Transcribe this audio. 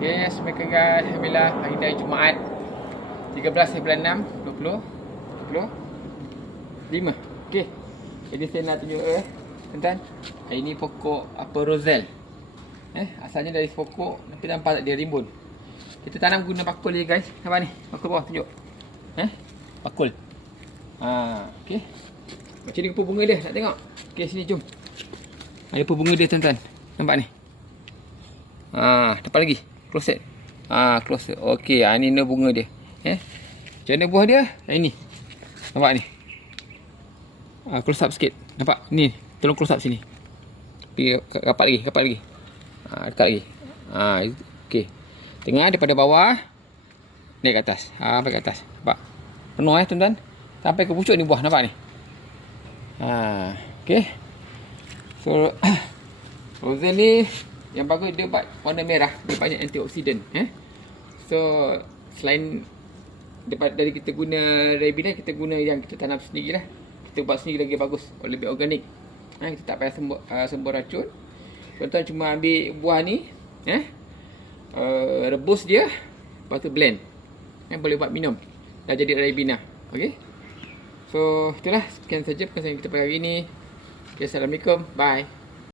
Okay, Assalamualaikum. Alhamdulillah, hari ni hari Jumaat. 13 bulan 6 20 20 5 Okay Jadi saya nak tunjuk eh Tuan-tuan. Hari ni pokok apa Roselle? Eh, asalnya dari pokok Tapi nampak tak dia rimbun. Kita tanam guna bakul je guys. Nampak ni, bakul bawah tunjuk. Eh, bakul. Ha, Okay Macam ni rupa bunga dia, nak tengok? Okay, sini jom. Ada rupa bunga dia tuan-tuan. Nampak ni? Ha, dapat lagi. Close set. Ha, close set. Okey, ha, ni ni bunga dia. Eh. Macam mana buah dia? Ha, ini. Nampak ni. Ha, close up sikit. Nampak? Ni. Tolong close up sini. Pergi rapat lagi, rapat lagi. Ha, dekat lagi. Ha, okey. Tengah daripada bawah naik ke atas. Ha, sampai ke atas. Nampak? Penuh eh tuan-tuan. Sampai ke pucuk ni buah nampak ni. Ha, okey. So Roselle ni yang bagus dia buat warna merah. Dia banyak antioksidan eh? So selain daripada dari kita guna Ribena kita guna yang kita tanam sendiri lah. Kita buat sendiri lagi bagus lebih organik. Eh, kita tak payah sembur, uh, sembur racun. Tuan-tuan cuma ambil buah ni eh? Uh, rebus dia lepas tu blend. Eh, boleh buat minum. Dah jadi Ribena ok? So itulah. Sekian saja perkongsian kita pada hari ini. Okay, Assalamualaikum. Bye